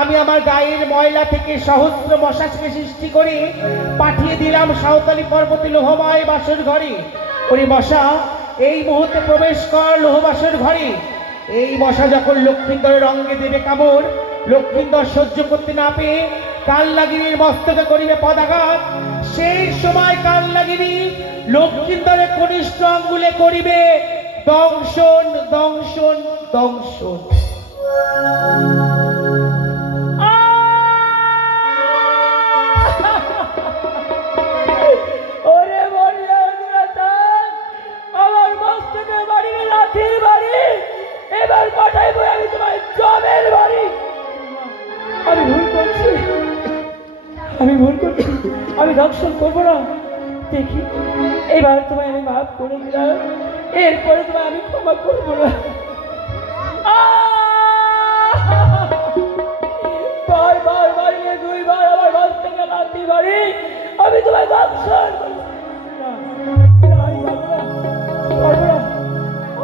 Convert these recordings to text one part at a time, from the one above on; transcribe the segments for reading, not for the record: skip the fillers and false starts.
আমি আমার গায়ের ময়লা থেকে সহস্র মশাকে সৃষ্টি করে পাঠিয়ে দিলাম সাঁওতালি পর্বতে লোহময় বাসর ঘরে। ওরে মশা, এই মুহূর্তে প্রবেশ কর লোহবাসর ঘরে। এই মশা যখন লক্ষ্মীন্দরের অঙ্গে দেবে কামড়, লক্ষ্মীন্দর সহ্য করতে না পেয়ে কালনাগিনীর মস্তকে করিবে পদাঘাত। সেই সময় কালনাগিনী লক্ষ্মীন্দরের কনিষ্ঠ আঙ্গুলে করিবে দংশন দংশন দংশন। ওরে বলিয়া আমার মস্তকে বাড়ির লাঠির বাড়ি, এবার পাঠাইবো আমি তোমার জমের বাড়ি। আমি ভুল করছি, আমি দর্শন করবো না। দেখি এবার তোমায় আমি মাফ করে দিলাম, এরপরে তোমায় আমি ক্ষমা করবো না। বারবার বাড়িয়ে 2 বার আমার বাস থেকে লাঠি বাড়ি, আমি তোমায় দর্শন করবো না। আমি পারবো না,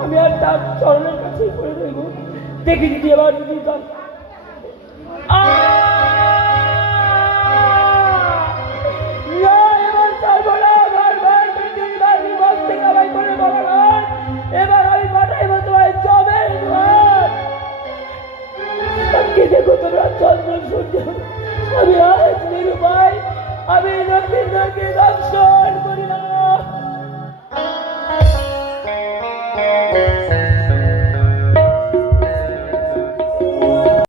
আমি আর তার চরণের কাছে পড়ে রইব। দেখি দিদি এবার যদি এবার আমি পাঠাইবো তোমার জমের ঘর। দেখো তোমরা চন্দ্র সূর্য, আমি আজ নিরুপায়, আমি লক্ষ্মীন্দরকে দর্শন করিলাম।